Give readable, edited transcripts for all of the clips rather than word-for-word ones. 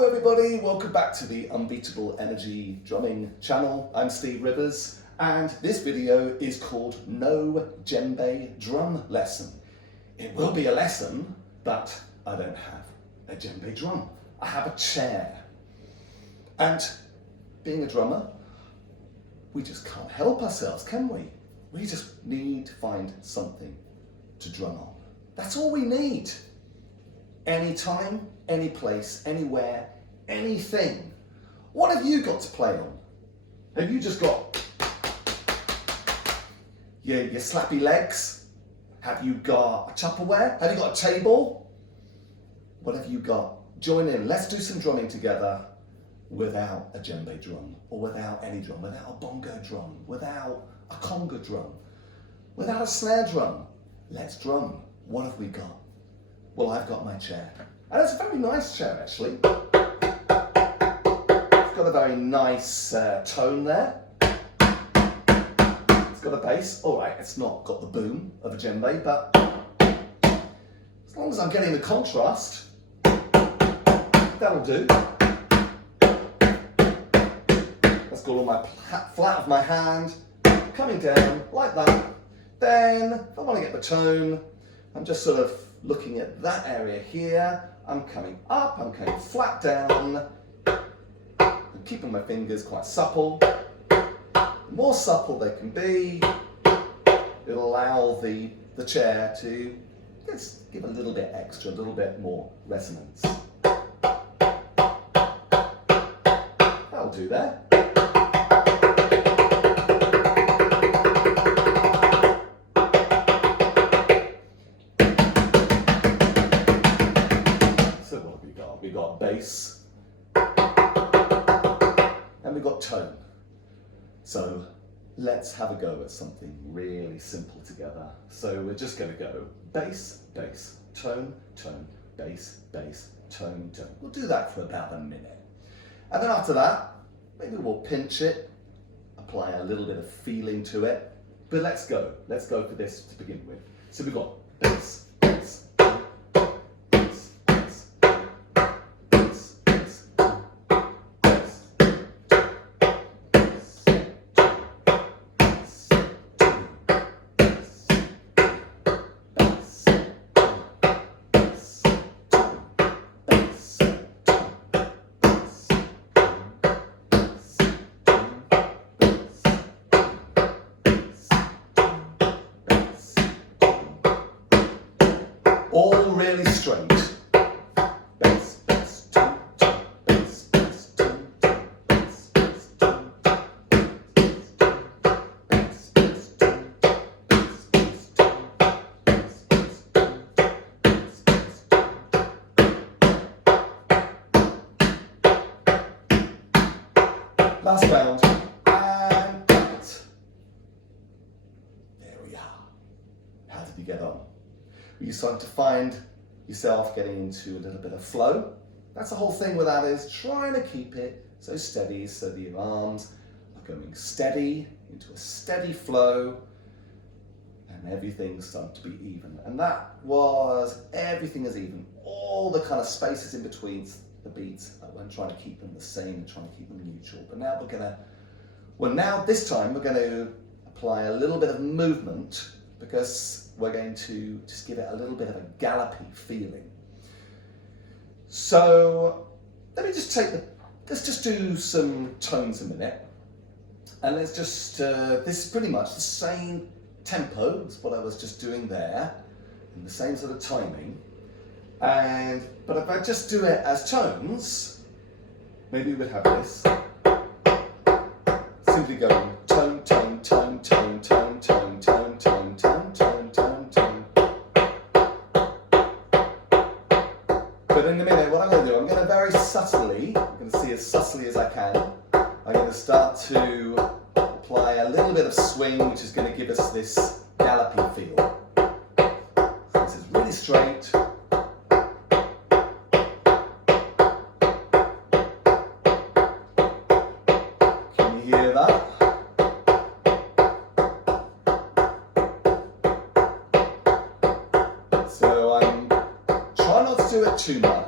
Hello everybody, welcome back to the Unbeatable Energy Drumming channel. I'm Steve Rivers and this video is called No Djembe Drum Lesson. It will be a lesson, but I don't have a djembe drum. I have a chair. And being a drummer, we just can't help ourselves, can we? We just need to find something to drum on. That's all we need. Anytime, any place, anywhere, anything. What have you got to play on? Have you just got your slappy legs? Have you got a Tupperware? Have you got a table? What have you got? Join in. Let's do some drumming together without a djembe drum, or without any drum, without a bongo drum, without a conga drum, without a snare drum. Let's drum. What have we got? Well, I've got my chair. And it's a very nice chair, actually. It's got a very nice tone there. It's got a bass. All right, it's not got the boom of a djembe, but as long as I'm getting the contrast, that'll do. Let's go on my flat of my hand, coming down like that. Then, if I want to get the tone, I'm just sort of looking at that area here. I'm coming up, I'm coming flat down. I'm keeping my fingers quite supple. The more supple they can be, it'll allow the chair to just give a little bit extra, a little bit more resonance. That'll do there. We've got bass and we've got tone. So let's have a go at something really simple together. So we're just going to go bass, bass, tone, tone, bass, bass, tone, tone. We'll do that for about a minute. And then after that, maybe we'll pinch it, apply a little bit of feeling to it. But let's go. Let's go for this to begin with. So we've got bass, bass, all really straight. Bass, bass, tone, tone, bass, bass, tone, tone, bass, bass, tone, tone, bass, bass, tone, bass, bass, tone, bass, bass, tone, bass, bass, tone. Last round, and cut. There we are. How did you get on? You start to find yourself getting into a little bit of flow. That's the whole thing with that, is trying to keep it so steady so that your arms are going steady into a steady flow and everything's starting to be even. And that was, everything is even. All the kind of spaces in between the beats, I'm trying to keep them the same and trying to keep them neutral. But now this time we're going to apply a little bit of movement, because we're going to just give it a little bit of a gallopy feeling. So let's just do some tones a minute. And let's just, this is pretty much the same tempo as what I was just doing there, and the same sort of timing. But if I just do it as tones, maybe we'd have this. Simply going tone, tone, tone, tone, tone, tone, tone, tone, tone, tone, tone, tone. But in a minute, what I'm going to do, I'm going to very subtly, I'm going to see as subtly as I can, I'm going to start to apply a little bit of swing, which is going to give us this gallopy feel. So this is really straight. Can you hear that? So I'm trying not to do it too much.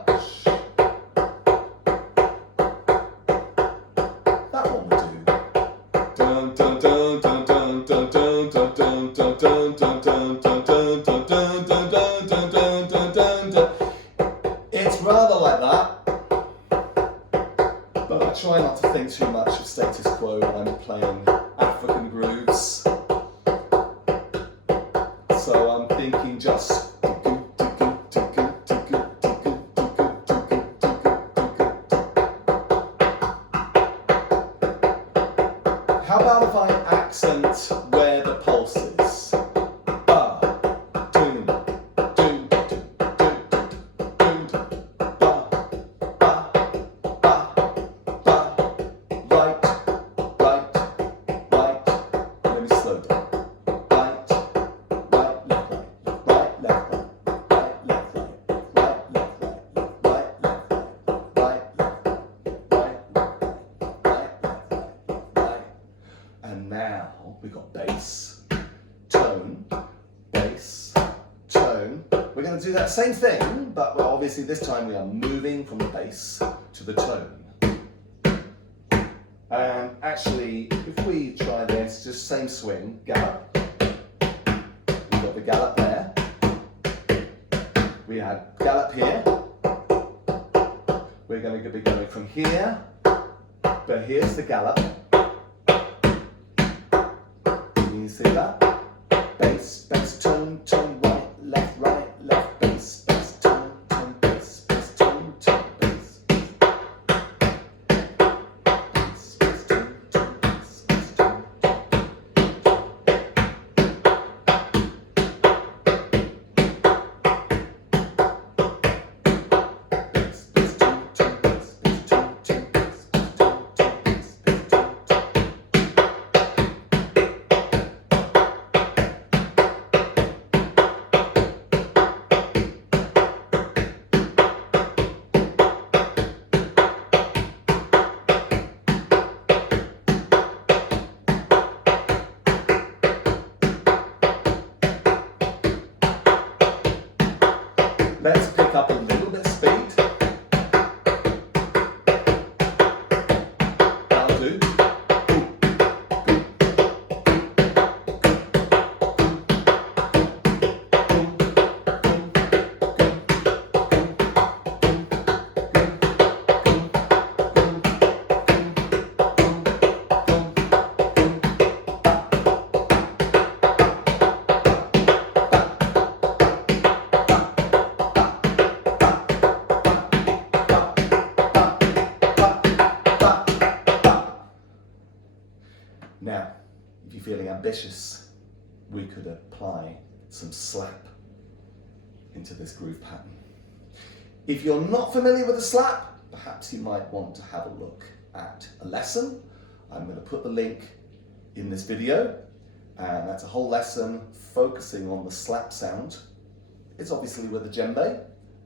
But I try not to think too much of status quo when I'm playing African grooves. So I'm thinking just how about if I accent where the pulse is? Ba, doom, doom, doom, doom, doom, ba, ba, ba, ba, right, right, right. Let me slow down. Right, right, left, right, right, left, right, right, left, right, right, left, right, right, left, right, right, left, right. And now we've got bass, tone, bass, tone. We're going to do that same thing, but obviously this time we are moving from the bass to the tone. And actually, if we try this, just same swing, gallop. We've got the gallop there. We had gallop here. We're going to be going from here, but here's the gallop. Can you see that? Bass, bass, tone, tone, right, left, bass, bass, tone, tone, bass, bass, tone, tone, bass. Bass, bass, tone, tone, bass, bass, tone, tone. Bass, bass, tone, tone, bass, bass, tone, tone, bass, bass, tone, tone, bass, bass, tone, tone. Let's pick up a little bit of speed. That'll do. Now, if you're feeling ambitious, we could apply some slap into this groove pattern. If you're not familiar with the slap, perhaps you might want to have a look at a lesson. I'm going to put the link in this video, and that's a whole lesson focusing on the slap sound. It's obviously with a djembe,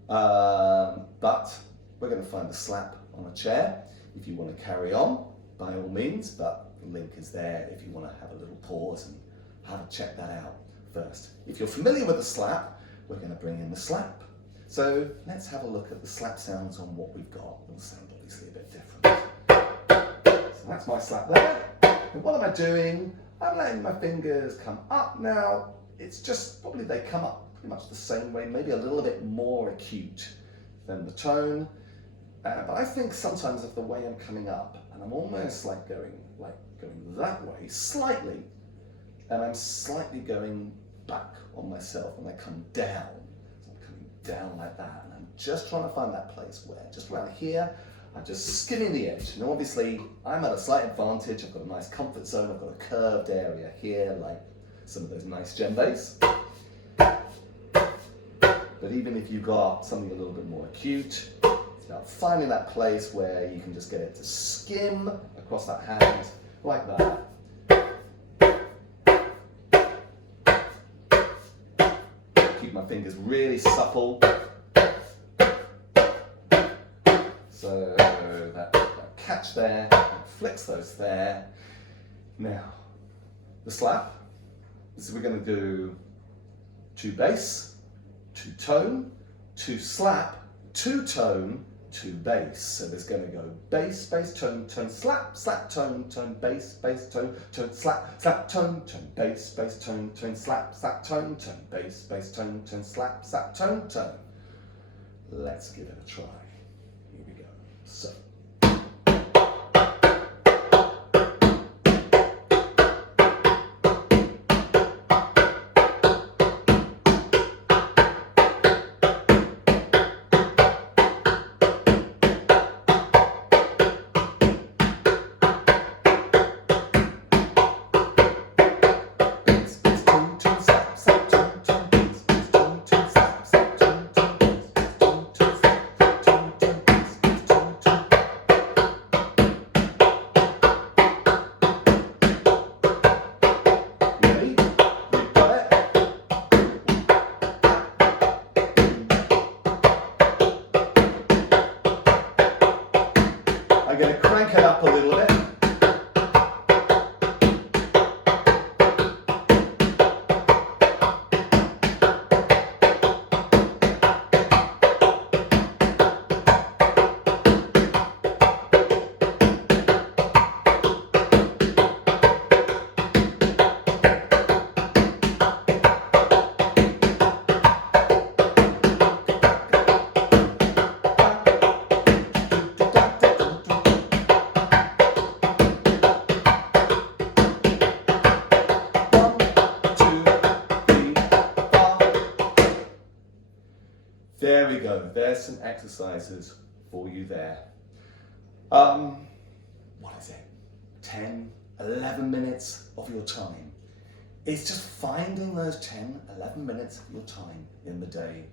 but we're going to find the slap on a chair. If you want to carry on, by all means, but the link is there if you want to have a little pause and have a check that out first. If you're familiar with the slap, we're going to bring in the slap. So let's have a look at the slap sounds on what we've got. It'll sound obviously a bit different. So that's my slap there. And what am I doing? I'm letting my fingers come up now. It's just probably they come up pretty much the same way, maybe a little bit more acute than the tone. But I think sometimes of the way I'm coming up, and I'm almost like going that way slightly, and I'm slightly going back on myself when I come down. So I'm coming down like that, and I'm just trying to find that place where, just around here, I'm just skimming the edge. Now obviously, I'm at a slight advantage. I've got a nice comfort zone. I've got a curved area here, like some of those nice djembes. But even if you've got something a little bit more acute, it's about finding that place where you can just get it to skim across that hand, like that. Keep my fingers really supple. So that catch there, flex those there. Now, the slap. This is we're going to do 2 bass, 2 tone, 2 slap, 2 tone, 2 bass. So there's going to go bass, bass, tone, tone, slap, slap, tone, tone, bass, bass, tone, tone, slap, slap, tone, tone, bass, bass, tone, tone, slap, slap, tone, tone, bass, bass, tone, tone, slap, slap, tone, tone. Let's give it a try. Here we go. So. I'm going to crank it up a little bit. There we go. There's some exercises for you there. What is it? 10, 11 minutes of your time. It's just finding those 10, 11 minutes of your time in the day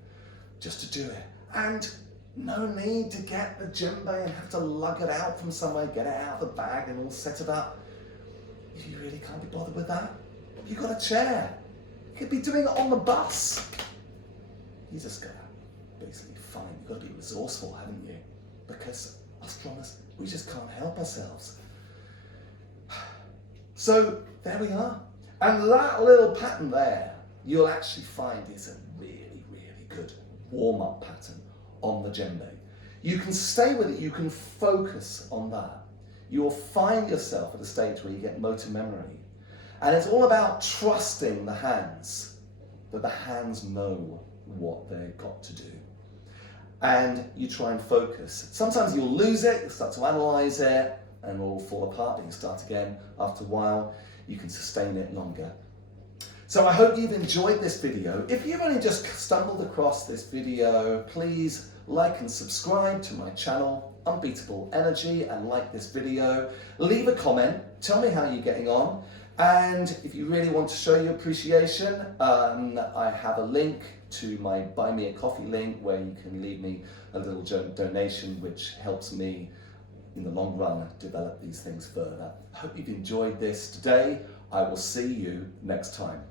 just to do it. And no need to get the djembe and have to lug it out from somewhere, get it out of the bag and all set it up. If you really can't be bothered with that, you've got a chair. You could be doing it on the bus. You just gotta basically find, you've got to be resourceful, haven't you? Because us drummers, we just can't help ourselves. So there we are. And that little pattern there, you'll actually find is a really, really good warm-up pattern on the djembe. You can stay with it, you can focus on that. You'll find yourself at a stage where you get motor memory. And it's all about trusting the hands, that the hands know what they've got to do. And you try and focus. Sometimes you'll lose it, you'll start to analyze it, and it'll all fall apart, but you start again. After a while, you can sustain it longer. So I hope you've enjoyed this video. If you've only just stumbled across this video, please like and subscribe to my channel, Unbeatable Energy, and like this video. Leave a comment, tell me how you're getting on. And if you really want to show your appreciation, I have a link to my Buy Me a Coffee link where you can leave me a little donation, which helps me in the long run develop these things further. I hope you've enjoyed this today. I will see you next time.